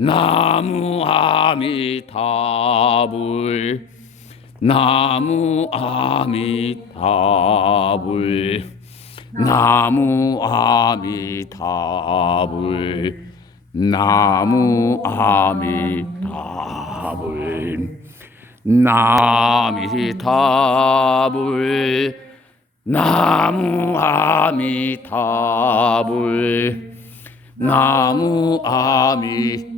나무 아미타불 나무 아미타불 나무 아미타불 나무 아미타불 나미타불 나무 아미타불 나무 아미타불